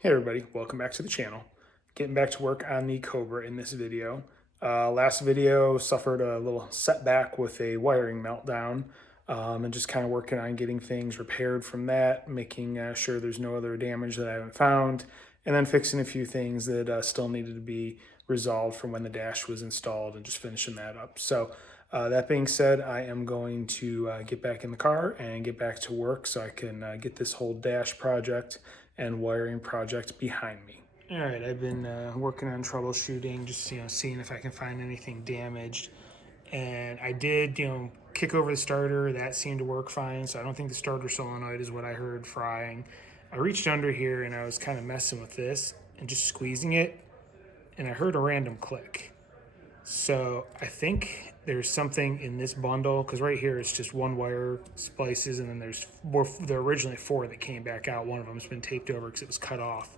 Hey everybody, welcome back to the channel. Getting back to work on the Cobra in this video. Last video suffered a little setback with a wiring meltdown and just kind of working on getting things repaired from that, making sure there's no other damage that I haven't found, and then fixing a few things that still needed to be resolved from when the dash was installed and just finishing that up. So that being said, I am going to get back in the car and get back to work so I can get this whole dash project and wiring project behind me. All right, I've been working on troubleshooting, just seeing if I can find anything damaged. And I did, kick over the starter. That seemed to work fine. So I don't think the starter solenoid is what I heard frying. I reached under here and I was kind of messing with this and just squeezing it, and I heard a random click. So I think there's something in this bundle, because right here it's just one wire splices, and then there are originally four that came back out. One of them's been taped over because it was cut off.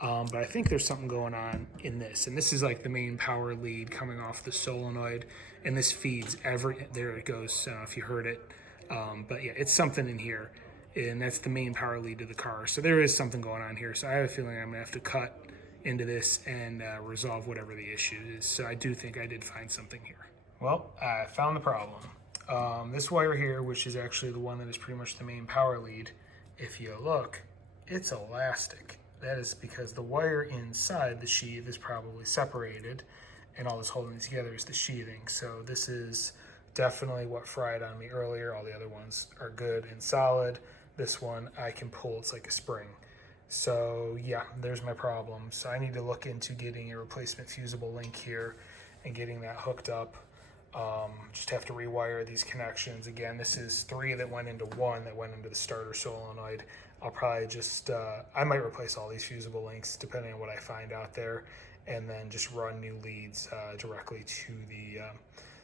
But I think there's something going on in this, and this is like the main power lead coming off the solenoid, and this feeds there it goes, if you heard it. But yeah, it's something in here, and that's the main power lead to the car. So there is something going on here. So I have a feeling I'm gonna have to cut into this and resolve whatever the issue is. So I do think I did find something here. Well, I found the problem. This wire here, which is actually the one that is pretty much the main power lead, if you look, it's elastic. That is because the wire inside the sheath is probably separated, and all this holding it together is the sheathing. So this is definitely what fried on me earlier. All the other ones are good and solid. This one I can pull, it's like a spring. So yeah, there's my problem. So I need to look into getting a replacement fusible link here and getting that hooked up. Just have to rewire these connections. Again, this is three that went into one that went into the starter solenoid. I'll probably just, I might replace all these fusible links depending on what I find out there, and then just run new leads directly to the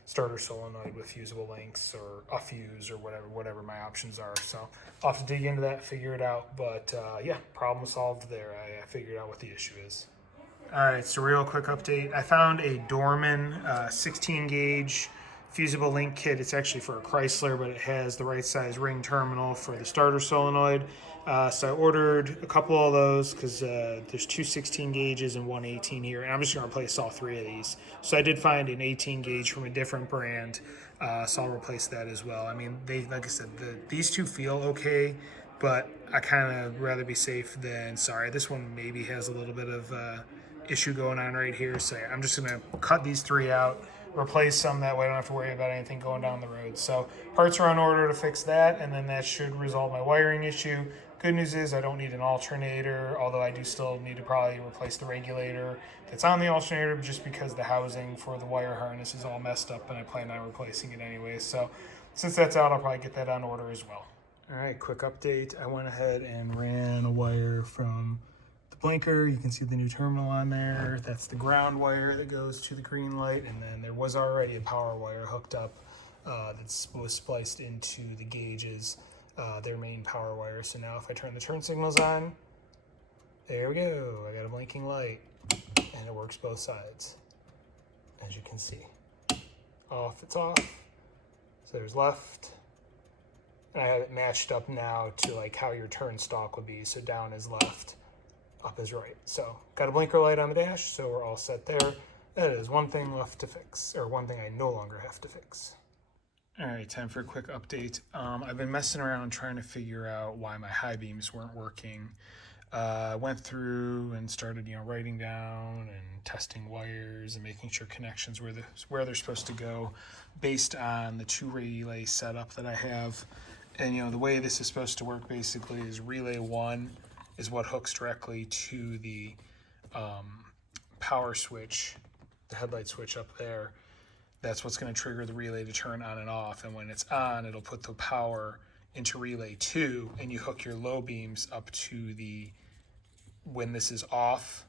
starter solenoid with fusible links or a fuse or whatever my options are. So I'll have to dig into that, figure it out. But yeah, problem solved there. I figured out what the issue is. All right, so real quick update. I found a Dorman 16 gauge fusible link kit. It's actually for a Chrysler, but it has the right size ring terminal for the starter solenoid. So I ordered a couple of those because there's two 16 gauges and one 18 here, and I'm just going to replace all three of these. So I did find an 18 gauge from a different brand, so I'll replace that as well. I mean, like I said, these two feel okay, but I kind of rather be safe than sorry. This one maybe has a little bit of issue going on right here, so I'm just going to cut these three out, replace some, that way I don't have to worry about anything going down the road. So parts are on order to fix that, and then that should resolve my wiring issue. Good news is I don't need an alternator, although I do still need to probably replace the regulator that's on the alternator just because the housing for the wire harness is all messed up and I plan on replacing it anyway. So since that's out, I'll probably get that on order as well. All right, quick update. I went ahead and ran a wire from the blinker. You can see the new terminal on there. That's the ground wire that goes to the green light, and then there was already a power wire hooked up that was spliced into the gauges, their main power wire. So now if I turn the turn signals on, there we go. I got a blinking light, and it works both sides, as you can see. Off, it's off. So there's left. And I have it matched up now to like how your turn stalk would be. So down is left, up is right. So got a blinker light on the dash, so we're all set there. That is one thing left to fix, or one thing I no longer have to fix. All right, time for a quick update. I've been messing around trying to figure out why my high beams weren't working. Went through and started, writing down and testing wires and making sure connections were where they're supposed to go based on the two relay setup that I have. And, the way this is supposed to work basically is relay 1 is what hooks directly to the power switch, the headlight switch up there. That's what's going to trigger the relay to turn on and off. And when it's on, it'll put the power into relay 2, and you hook your low beams up to the, when this is off,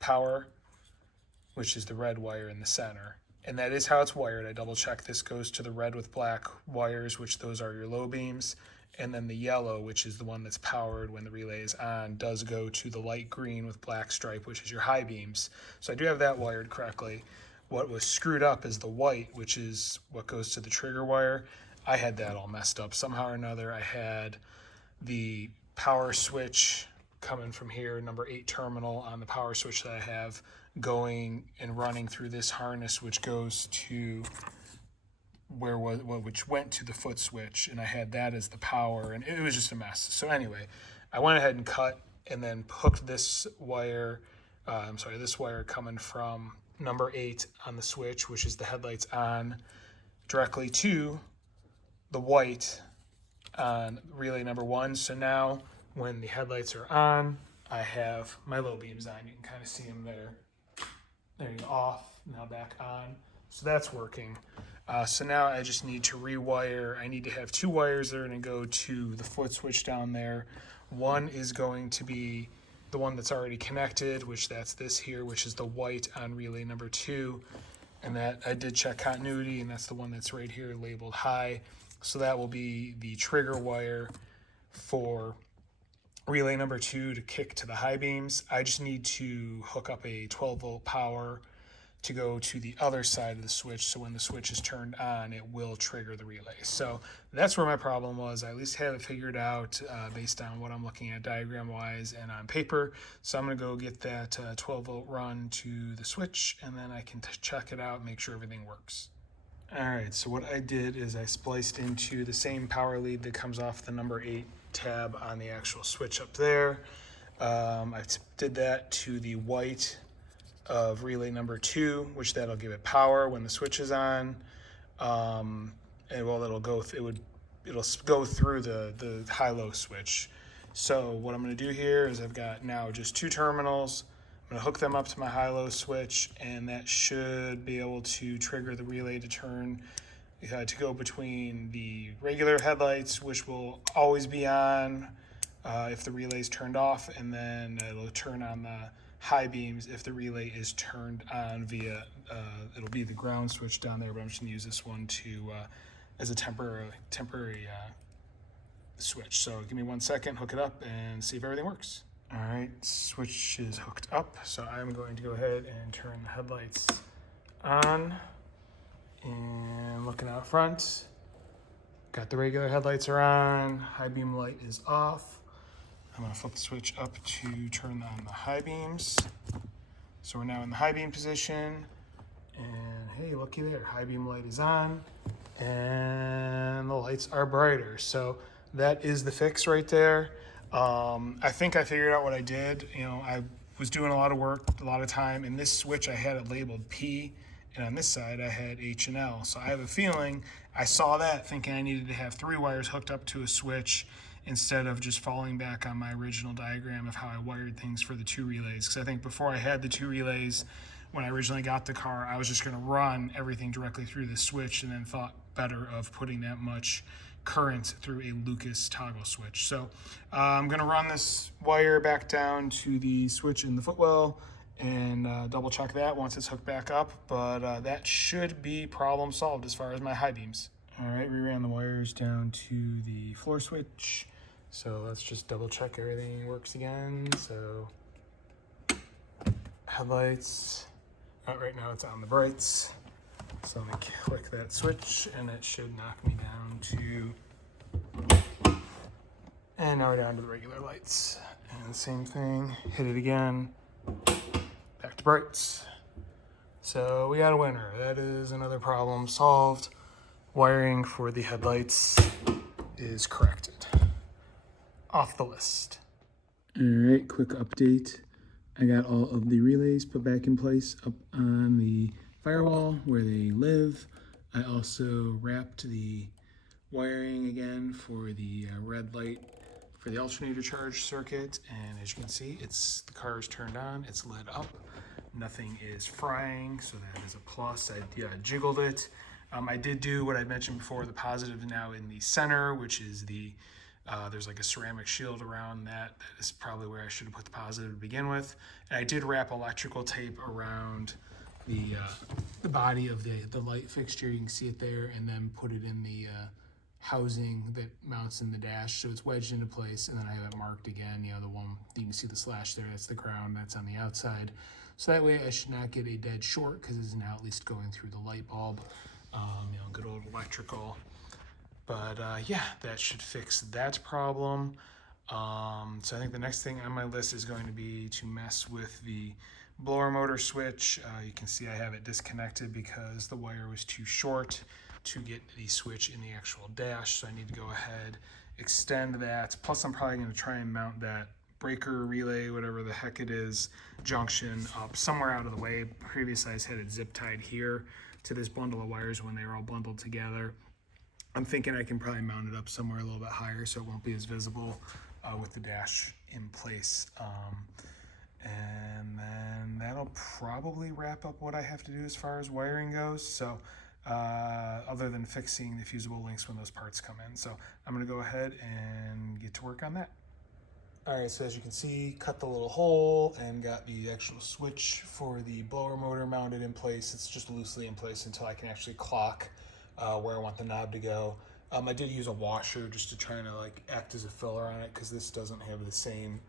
power, which is the red wire in the center. And that is how it's wired. I double checked. This goes to the red with black wires, which those are your low beams. And then the yellow, which is the one that's powered when the relay is on, does go to the light green with black stripe, which is your high beams. So I do have that wired correctly. What was screwed up is the white, which is what goes to the trigger wire. I had that all messed up. Somehow or another, I had the power switch coming from here, number 8 terminal on the power switch that I have, going and running through this harness, which goes to which went to the foot switch, and I had that as the power, and it was just a mess. So anyway, I went ahead and cut and then hooked this wire, this wire coming from number 8 on the switch, which is the headlights on, directly to the white on relay number 1. So now when the headlights are on, I have my low beams on. You can kind of see them there. There you go, off, now back on. So that's working. So now I just need to rewire. I need to have 2 wires that are going to go to the foot switch down there. One is going to be the one that's already connected, which that's this here, which is the white on relay number 2. And that I did check continuity, and that's the one that's right here labeled high. So that will be the trigger wire for relay number 2 to kick to the high beams. I just need to hook up a 12-volt power to go to the other side of the switch, so when the switch is turned on, it will trigger the relay. So that's where my problem was. I at least have it figured out based on what I'm looking at diagram-wise and on paper. So I'm going to go get that 12-volt run to the switch, and then I can check it out and make sure everything works. All right, so what I did is I spliced into the same power lead that comes off the number 8 tab on the actual switch up there. I did that to the white of relay number 2, which that'll give it power when the switch is on. And well, it'll go through the high-low switch. So what I'm going to do here is I've got now just 2 terminals. I'm going to hook them up to my high-low switch, and that should be able to trigger the relay to turn to go between the regular headlights, which will always be on if the relay is turned off, and then it'll turn on the high beams if the relay is turned on via it'll be the ground switch down there, but I'm just going to use this one to as a temporary switch. So give me 1 second, hook it up, and see if everything works. All right, switch is hooked up, so I'm going to go ahead and turn the headlights on. And looking out front, got the regular headlights are on, high beam light is off. I'm going to flip the switch up to turn on the high beams. So we're now in the high beam position, and hey, looky there, high beam light is on, and the lights are brighter. So that is the fix right there. I think I figured out what I did. I was doing a lot of work, a lot of time, and this switch I had it labeled P, and on this side I had H and L. So I have a feeling I saw that thinking I needed to have 3 wires hooked up to a switch instead of just falling back on my original diagram of how I wired things for the 2 relays. Because I think before I had the 2 relays, when I originally got the car, I was just going to run everything directly through the switch, and then thought better of putting that much current through a Lucas toggle switch. So I'm going to run this wire back down to the switch in the footwell and double check that once it's hooked back up. But that should be problem solved as far as my high beams. All right, we ran the wires down to the floor switch. So let's just double check everything works again. So headlights, right now it's on the brights. So I'm gonna click that switch, and it should knock me down to, and now we're down to the regular lights. And the same thing, hit it again, back to brights. So we got a winner. That is another problem solved. Wiring for the headlights is corrected. Off the list. All right, quick update. I got all of the relays put back in place up on the firewall where they live. I also wrapped the wiring again for the red light for the alternator charge circuit, and as you can see, the car is turned on, it's lit up, nothing is frying, so that is a plus. I jiggled it. I did do what I mentioned before, the positive now in the center, which is there's like a ceramic shield around that. That is probably where I should have put the positive to begin with. And I did wrap electrical tape around the body of the light fixture. You can see it there, and then put it in the housing that mounts in the dash. So it's wedged into place, and then I have it marked again. The one, you can see the slash there, that's the ground, that's on the outside. So that way I should not get a dead short, because it's now at least going through the light bulb. Good old electrical. But yeah, that should fix that problem. So I think the next thing on my list is going to be to mess with the blower motor switch. You can see I have it disconnected because the wire was too short to get the switch in the actual dash. So I need to go ahead, extend that. Plus I'm probably going to try and mount that breaker relay, whatever the heck it is, junction up somewhere out of the way. Previously I just had it zip tied here to this bundle of wires when they were all bundled together. I'm thinking I can probably mount it up somewhere a little bit higher so it won't be as visible with the dash in place. And then that'll probably wrap up what I have to do as far as wiring goes. So other than fixing the fusible links when those parts come in. So I'm gonna go ahead and get to work on that. All right, so as you can see, cut the little hole and got the actual switch for the blower motor mounted in place. It's just loosely in place until I can actually clock where I want the knob to go. I did use a washer just to try to like act as a filler on it because this doesn't have the same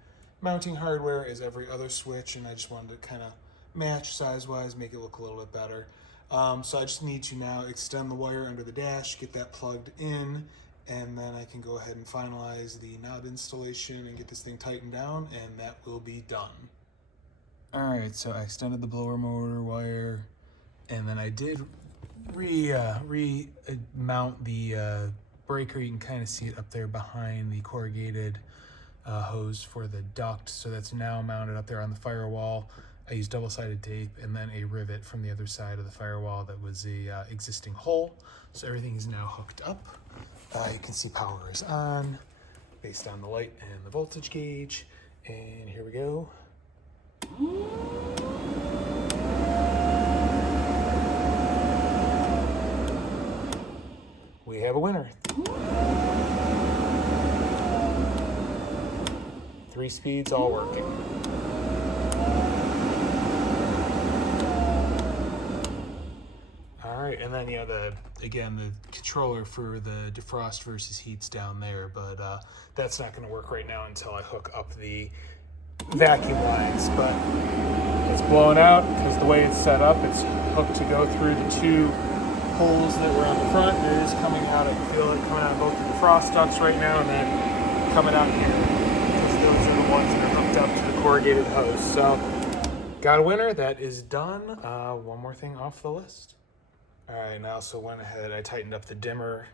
mounting hardware as every other switch, and I just wanted to kind of match size-wise, make it look a little bit better. So I just need to now extend the wire under the dash, get that plugged in, and then I can go ahead and finalize the knob installation and get this thing tightened down, and that will be done. All right, so I extended the blower motor wire, and then I did mount the breaker. You can kind of see it up there behind the corrugated hose for the duct. So that's now mounted up there on the firewall. I used double-sided tape and then a rivet from the other side of the firewall that was a existing hole. So everything is now hooked up. You can see power is on based on the light and the voltage gauge. And here we go. We have a winner. 3 speeds all working. All right, and then the controller for the defrost versus heat's down there, but that's not going to work right now until I hook up the vacuum lines. But it's blowing out because the way it's set up, it's hooked to go through the 2 holes that were on the front. It is coming out. I can feel it coming out of both the defrost ducts right now, and then coming out here because those are the ones that are hooked up to the corrugated hose. So got a winner. That is done. One more thing off the list. All right, and I also went ahead, I tightened up the dimmer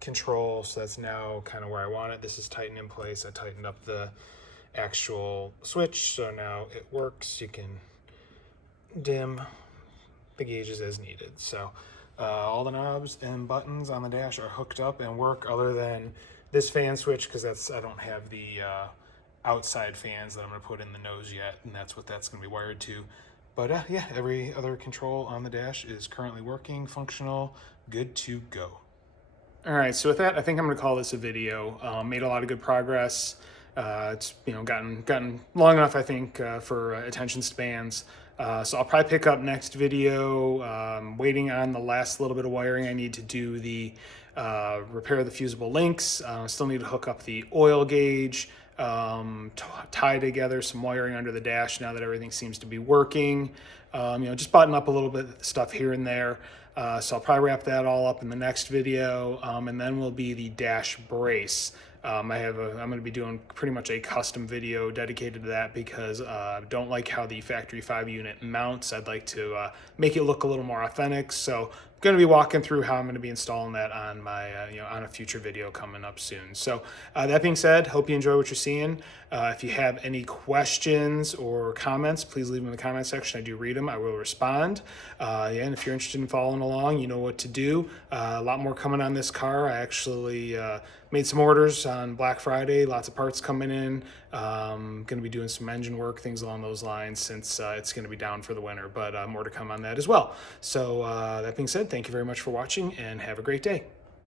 control, so that's now kind of where I want it. This is tightened in place. I tightened up the actual switch, so now it works. You can dim the gauges as needed. So all the knobs and buttons on the dash are hooked up and work, other than this fan switch, because I don't have the outside fans that I'm going to put in the nose yet, and that's what that's going to be wired to. But yeah, every other control on the dash is currently working, functional, good to go. All right, so with that, I think I'm going to call this a video. Made a lot of good progress. It's gotten long enough, I think, for attention spans. So I'll probably pick up next video, waiting on the last little bit of wiring. I need to do the repair the fusible links. Still need to hook up the oil gauge, tie together some wiring under the dash now that everything seems to be working. Just button up a little bit of stuff here and there. So I'll probably wrap that all up in the next video, and then will be the dash brace. I'm going to be doing pretty much a custom video dedicated to that because I don't like how the factory 5 unit mounts. I'd like to make it look a little more authentic. So I'm going to be walking through how I'm going to be installing that on my on a future video coming up soon. So that being said, hope you enjoy what you're seeing. If you have any questions or comments, please leave them in the comment section. I do read them. I will respond. And if you're interested in following along, you know what to do. A lot more coming on this car. I actually made some orders on Black Friday. Lots of parts coming in. Going to be doing some engine work, things along those lines, since it's going to be down for the winter. But more to come on that as well. So that being said, thank you very much for watching and have a great day.